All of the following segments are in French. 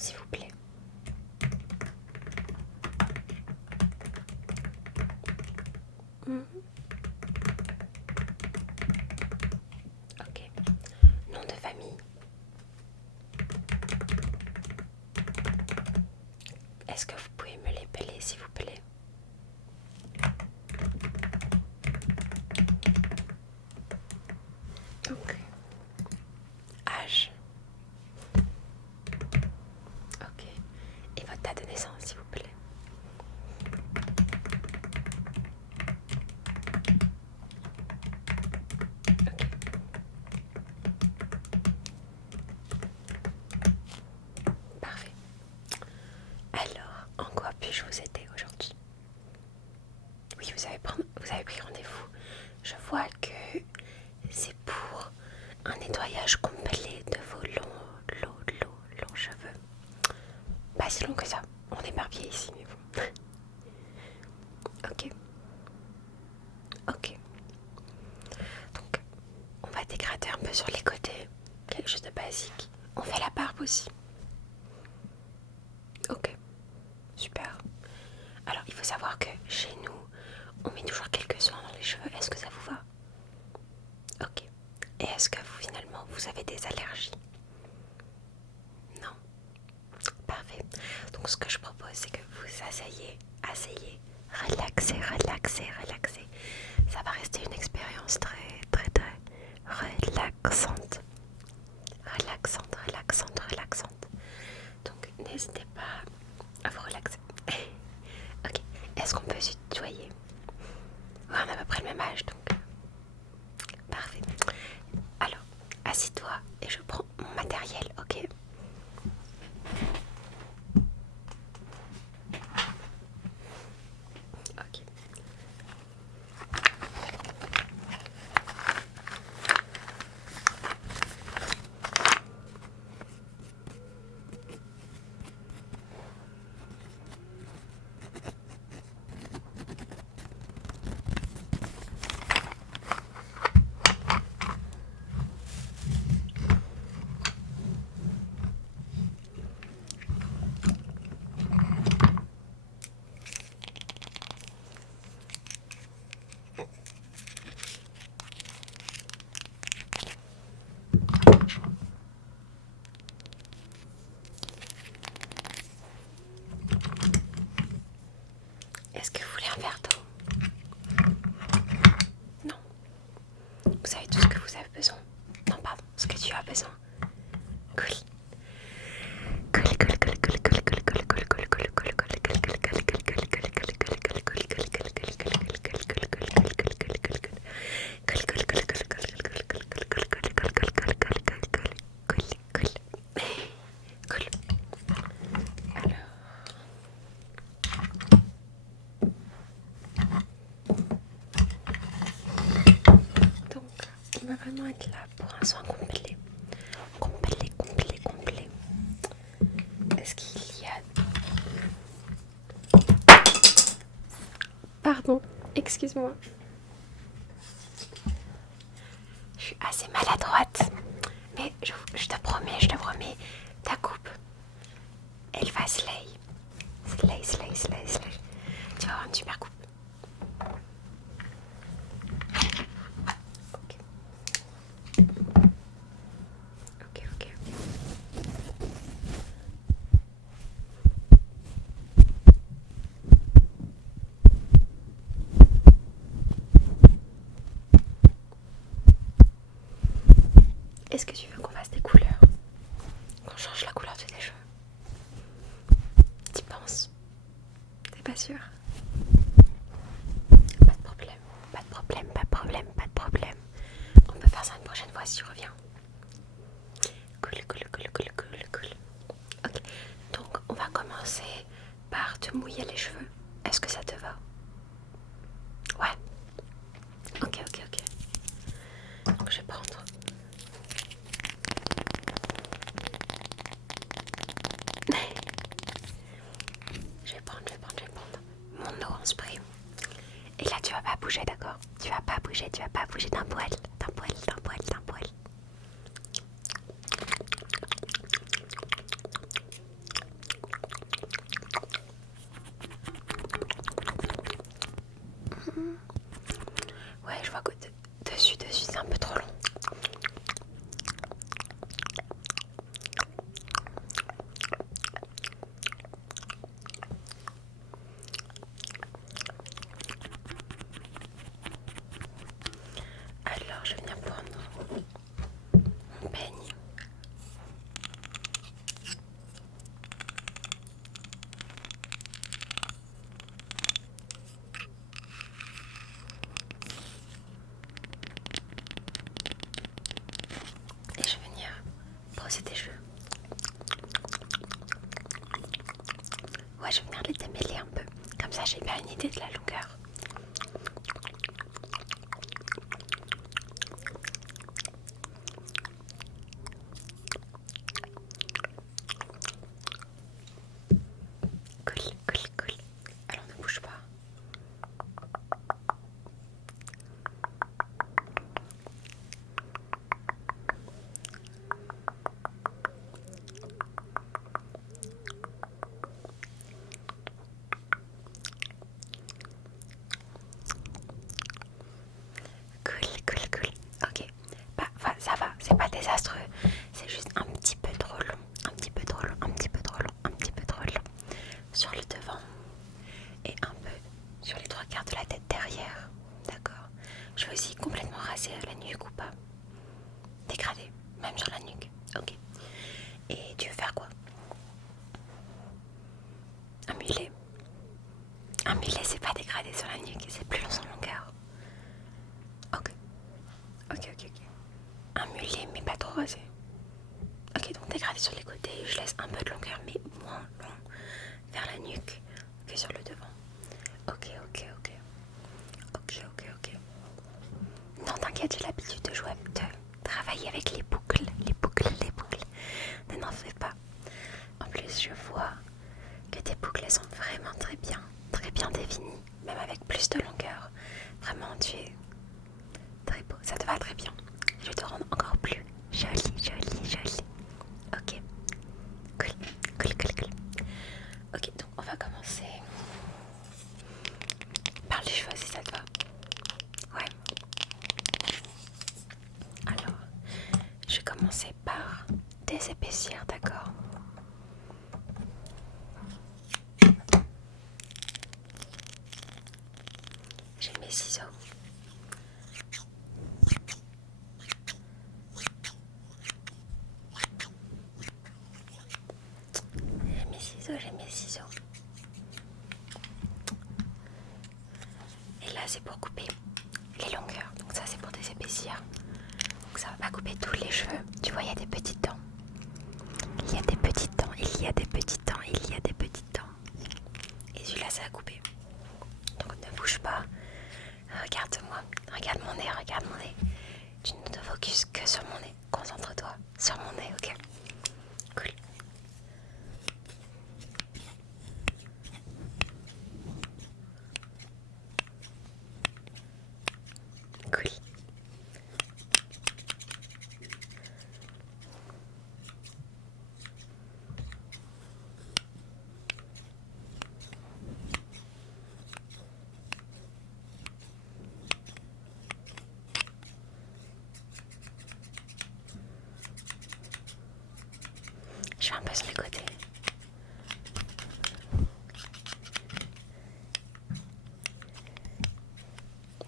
s'il vous plaît. Mhm. Ok. Nom de famille. Est-ce que vous pouvez me l'épeler, s'il vous plaît? Ok. Âge. Ok. Et votre date de naissance, s'il vous plaît? Ok. Parfait. Alors, en quoi puis-je vous aider aujourd'hui? Oui, vous avez pris rendez-vous. Je vois que c'est pour un nettoyage complet de vos longs cheveux. Pas si long que ça. On est barbier ici, mais bon. Ok. Ok. Donc, on va dégrader un peu sur les côtés. Quelque chose de basique. On fait la barbe aussi. Ok. Super. Alors, il faut savoir que chez nous, on met toujours quelques soins dans les cheveux. Est-ce que ça vous va? Ok. Et est-ce que vous, finalement, vous avez des allergies? Non. Parfait. Donc, ce que je propose, c'est que vous asseyez, relaxez. Ça va rester une expérience très relaxante. Donc, n'hésitez pas à vous relaxer. Ok. Est-ce qu'on peut se tutoyer? Ouais, on a à peu près le même âge, donc parfait. Alors, assis-toi et je prends mon matériel, ok? Ok. Est-ce que vous voulez un verre d'eau? Non. Vous avez tout ce que vous avez besoin. Non, pardon, ce que tu as besoin. Cool. Donc, on va vraiment être là pour un soin complet. Complet. Est-ce qu'il y a... Pardon, excuse-moi. Je suis assez maladroite. Mais je te promets, ta coupe, elle va slay. Tu vas avoir une super coupe. Ok. Est-ce que tu veux qu'on fasse des couleurs? Qu'on change la couleur de tes cheveux? T'y penses? T'es pas sûre? Pas de problème. On peut faire ça une prochaine fois si tu reviens. Cool. Ok, donc on va commencer par te mouiller les cheveux. Est-ce que ça te va? Ouais. Ok. Donc je vais prendre... Je vais prendre mon eau en spray. Et là tu vas pas bouger, d'accord? Tu vas pas bouger d'un poil. moi je vais venir les démêler un peu. Comme ça j'ai bien une idée de la longueur. Cool, cool, cool. Alors ne bouge pas. Cool, cool, cool. Ok. Bah, ça va, c'est pas désastreux. C'est juste un petit peu trop long. Un petit peu trop long, un petit peu trop long, un petit peu trop long. Sur le devant. Et un peu sur les 3/4 de la tête derrière. D'accord. Je vais aussi complètement raser la nuque ou pas. Dégradé, même sur la nuque. Ok. Et tu veux faire quoi? Un mulet. Un mulet, c'est pas dégradé sur la nuque, c'est plus long en longueur. Ok. Ok, ok, ok. Un mulet, mais pas trop rasé. Ok, donc dégradé sur les côtés, je laisse un peu de longueur, mais moins long vers la nuque que sur le devant. Ok, ok, ok. Ok, ok, ok. Non, t'inquiète, j'ai l'habitude de jouer, de travailler avec les boucles, les boucles, les boucles. Ne n'en fais pas. En plus, je vois que tes boucles elles sont vraiment très bien définies, même avec plus de longueur. Vraiment, tu es très beau, ça te va très bien. Je vais te rendre encore plus jolie, jolie, jolie. Ok, cool, cool, cool, cool. Ok, donc on va commencer par les cheveux si ça te va. Ouais. Alors, je vais commencer par désépaissir, d'accord? J'ai mes ciseaux. J'ai mes ciseaux. Et là, c'est pour couper les longueurs. Donc ça, c'est pour désépaissir. Donc ça va pas couper tous les cheveux. Tu vois, il y a des petites dents. Il y a des petites dents, il y a des petites dents, il y a des petites dents. Et celui-là, ça a coupé. Donc ne bouge pas. Regarde-moi. Regarde mon nez, regarde mon nez. Tu ne te focuses que sur mon nez. Concentre-toi sur mon nez, ok? Cool. Cool. Je fais un peu sur les côtés.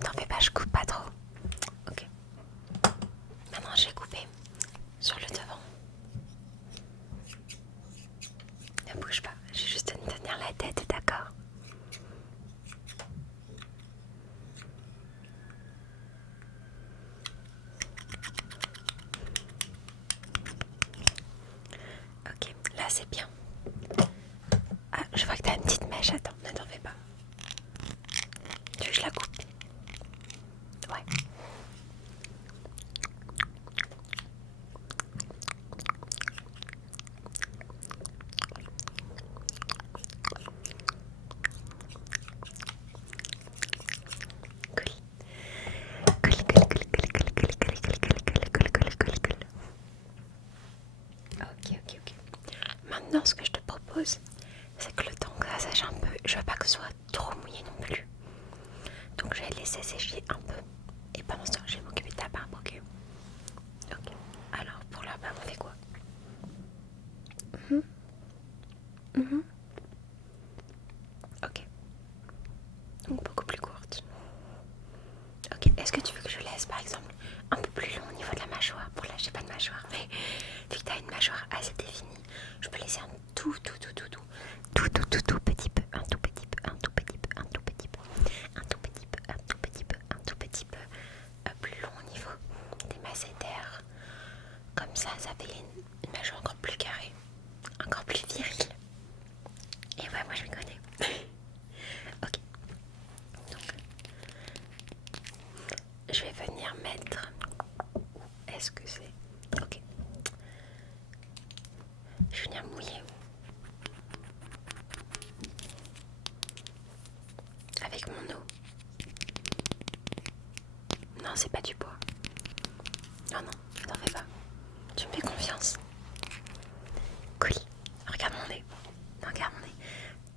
T'en fais pas, je coupe pas trop. Ok. Maintenant, j'ai coupé sur le devant. Ne bouge pas, j'ai juste à tenir la tête, d'accord? Ok, là c'est bien. Ah, je vois que t'as une petite mèche, attends, ne t'en fais pas. Tu veux que je la coupe? Ouais. Cool. Cool, cool, cool, cool, cool, cool, cool, cool, cool, cool, cool, cool, cool. Ok, ok, ok. Maintenant, ce que je te propose, c'est que le temps que ça sèche un peu, je veux pas que ce soit trop mouillé non plus. Donc je vais laisser sécher un peu. Et pendant ce temps, je vais m'occuper de ta barbe, ok? Ok. Alors, pour la barbe, on fait quoi? Ok. Donc beaucoup plus courte. Ok. Est-ce que tu veux que je laisse, par exemple, un peu plus long au niveau de la mâchoire? Bon, là, j'ai pas de mâchoire, mais vu que t'as une mâchoire assez définie, je peux laisser un tout petit peu, un tout petit peu, un tout petit peu, un tout petit peu, un tout petit peu, un tout petit peu, un tout petit peu plus long au niveau des masséters. Comme ça fait une mâchoire encore plus carrée, encore plus virile. Et Ouais, moi je m'y connais. Ok, donc je vais venir mettre. Est-ce que c'est. Ok. Je vais venir mouiller. Avec mon eau. Non, c'est pas du bois. Non, non, t'en fais pas. Tu me fais confiance. Cool. Regarde mon nez. Non, regarde mon nez.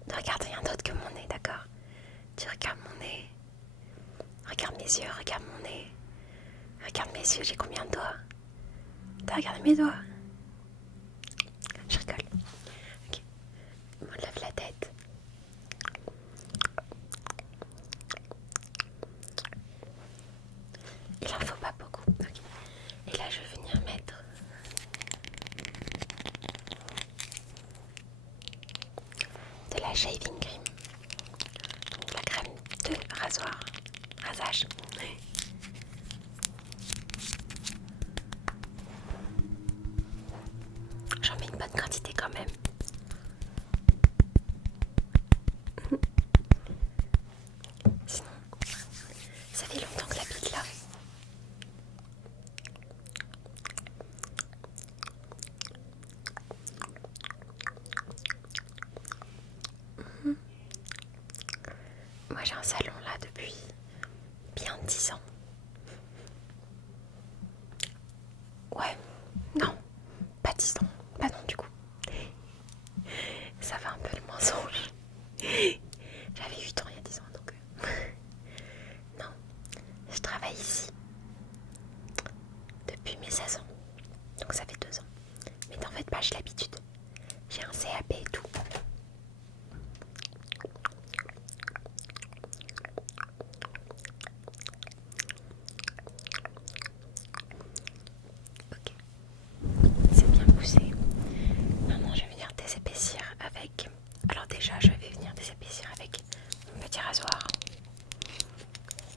Ne regarde rien d'autre que mon nez, d'accord? Tu regardes mon nez. Regarde mes yeux, regarde mon nez. Regarde mes yeux, j'ai combien de doigts? T'as regardé mes doigts? Je rigole. Ok. On lève la tête. Il en faut pas beaucoup. Okay. Et là, je vais venir mettre de la shaving cream. Donc la crème de rasoir. Rasage. J'en mets une bonne quantité quand même. Sinon, ça fait longtemps que j'habite là. Moi j'ai un salon là depuis bien 10 ans. Ouais, non, pas 10 ans, pas non du coup. Ça va un peu le mensonge. J'avais 8 ans il y a 10 ans donc... Non, je travaille ici depuis mes 16 ans. Donc ça fait 2 ans. Mais t'en faites pas, j'ai l'habitude. J'ai un CAP et tout. Ok, c'est bien poussé. Maintenant je vais venir désépaissir avec... Alors déjà je vais venir désépaissir avec mon petit rasoir.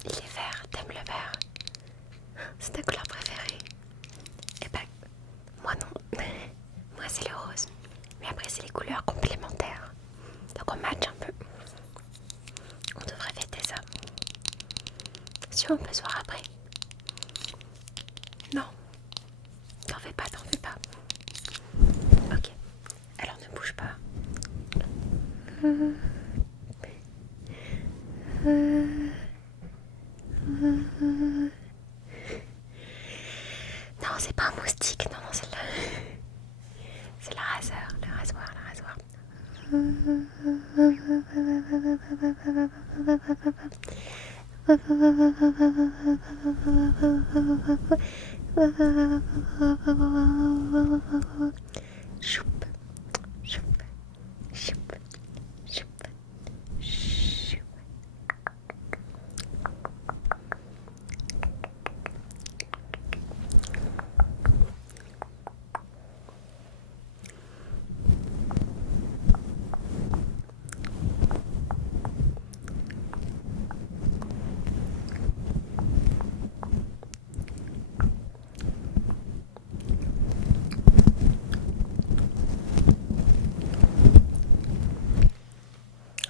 Il est vert, t'aimes le vert? C'est ta couleur préférée? Eh ben, moi non. Moi c'est le rose. Mais après c'est les couleurs complémentaires. Donc on match un peu. On devrait fêter ça. Si on peut se voir après. Non. T'en fais pas, t'en fais pas. Ok. Alors ne bouge pas. Non, c'est pas un moustique. Non, non, c'est le raseur, le rasoir, le rasoir. Choup, choup, choup, choup, choup.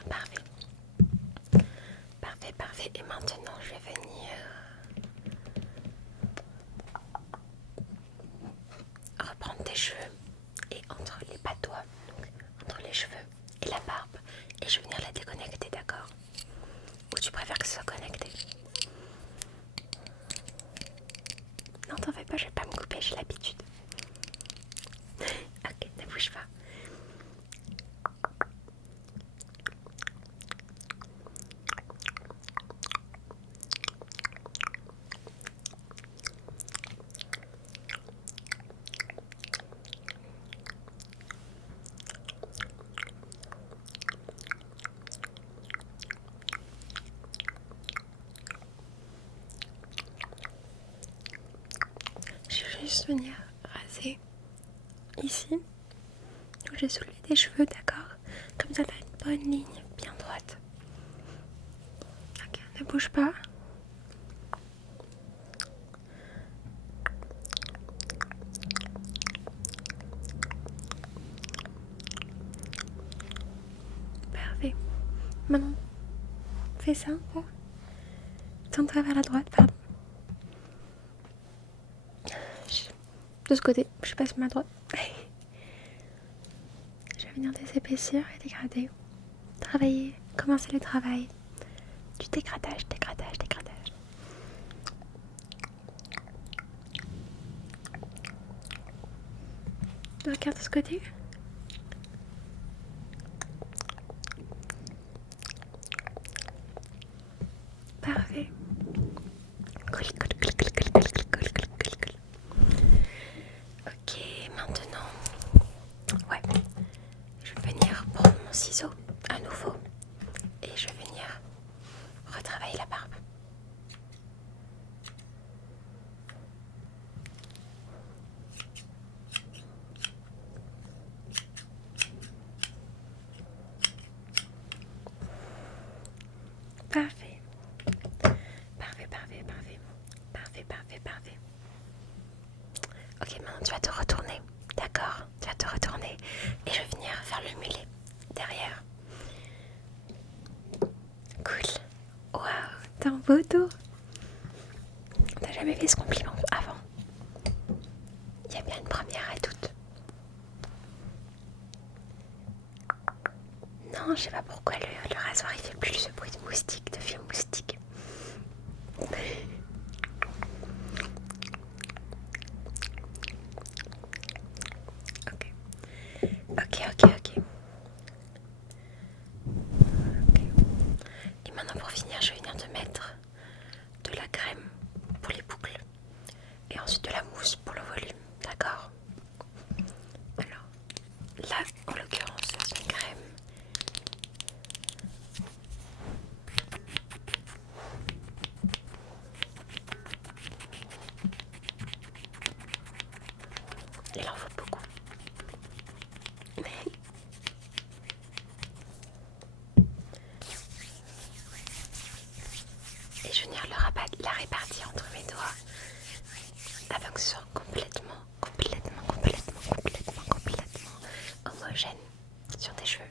Parfait. Parfait, parfait. Et maintenant, je vais venir reprendre tes cheveux et entre les patois, donc entre les cheveux et la barbe, et je vais venir la déconnecter, d'accord? Ou tu préfères que ce soit connecté? Non, t'en fais pas, je vais pas me couper, j'ai l'habitude. Ok, ne bouge pas. Je vais juste venir raser ici, où j'ai soulevé des cheveux, d'accord? Comme ça, t'as une bonne ligne bien droite. Ok, ne bouge pas. Manon, fais ça, ça. Tourne-toi vers la droite, pardon. De ce côté, je passe ma droite. Je vais venir désépaissir et dégrader. Travailler, commencer le travail. Du dégradage, dégradage, dégradage. Regarde de ce côté. Parfait. Cool, cool, cool, cool, cool, cool, cool, cool, cool, cool. Ok, maintenant, ouais, je vais venir prendre mon ciseau à nouveau et je vais venir retravailler la barbe. Parfait. Parfait, parfait, parfait. Parfait, parfait, parfait. Ok, maintenant tu vas te retourner. D'accord? Tu vas te retourner et je vais venir faire le mulet derrière. Cool. Waouh, t'as un beau dos. T'as jamais fait ce compliment avant. Il y a bien une première à toutes. Non, je sais pas pourquoi le rasoir il fait plus ce bruit de moustique, de vieux moustique. Ok. Ok, ok, ok. Et maintenant pour finir, je vais venir te mettre de la crème pour les boucles et ensuite de la mousse pour le volume, d'accord? Alors, là en l'occurrence c'est une crème. Il en faut beaucoup. Et je vais venir la répartir entre mes doigts afin que ce soit complètement homogène sur tes cheveux.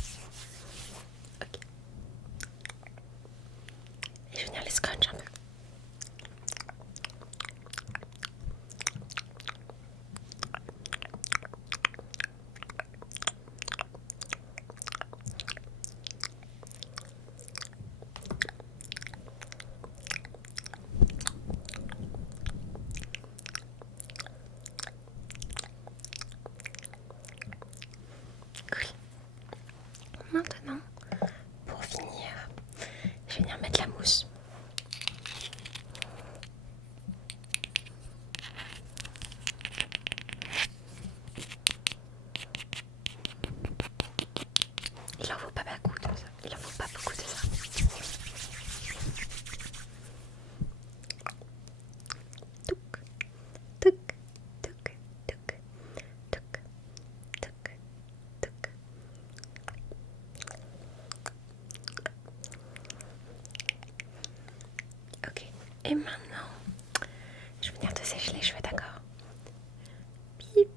Ok. Et je vais venir les scrunch un peu. Cool. Maintenant, pour finir, je vais venir mettre la mousse. Il en faut pas beaucoup de ça. Il en faut pas beaucoup de ça. Touc, touc, touc, touc, touc, touc, touc. Ok. Et maintenant, je vais venir te sécher les cheveux, d'accord? Bip.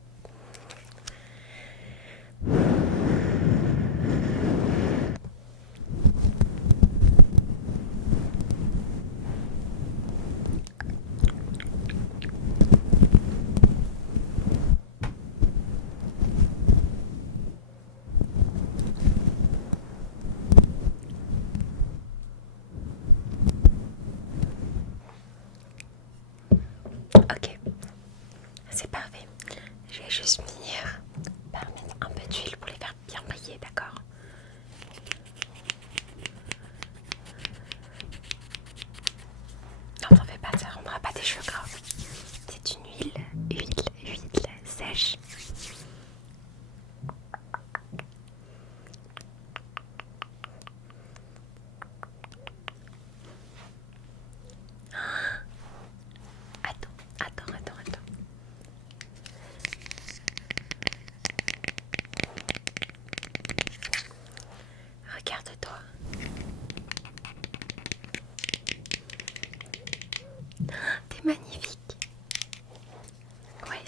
Ok, c'est parfait. Je vais juste finir par mettre un peu d'huile pour les faire bien briller, d'accord? Non, t'en fais pas, ça rendra pas tes cheveux gras. C'est une huile sèche. Attends. Regarde-toi. T'es magnifique. Ouais.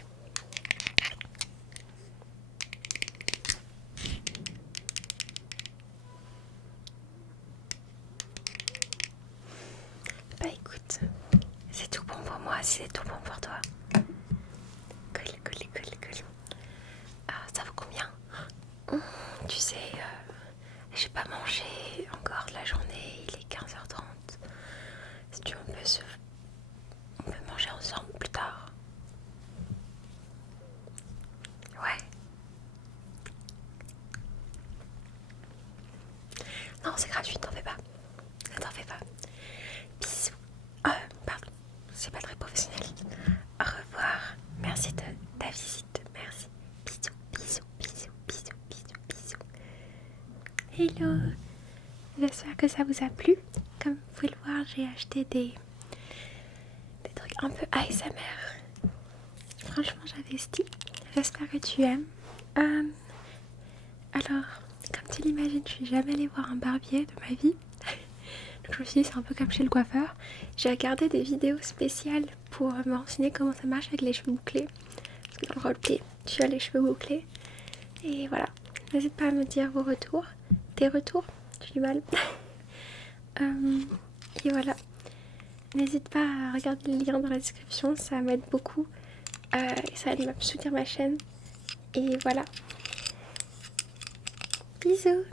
c'est tout bon pour toi. Cool, cool, cool, cool. Ah, ça vaut combien? Tu sais, j'ai pas mangé encore de la journée, il est 15h30. Si tu veux, on peut manger ensemble plus tard. Ouais. Non, c'est gratuit, t'en fais pas. Ne t'en fais pas. Bisous. Pardon, c'est pas très professionnel. Au revoir. Merci de ta visite. Merci. Bisous, bisous, bisous, bisous, bisous, bisous. Hello. J'espère que ça vous a plu. Comme vous pouvez le voir, j'ai acheté des trucs un peu ASMR. Franchement, j'investis. J'espère que tu aimes. Alors, comme tu l'imagines, je suis jamais allée voir un barbier de ma vie. Donc je me suis dit, c'est un peu comme chez le coiffeur. J'ai regardé des vidéos spéciales pour me renseigner comment ça marche avec les cheveux bouclés. Parce que dans le roleplay, tu as les cheveux bouclés. Et voilà, n'hésite pas à me dire vos retours. Tes retours, j'ai du mal. Et voilà, n'hésite pas à regarder le lien dans la description, ça m'aide beaucoup. Et ça aide à soutenir ma chaîne. Et voilà. Bisous.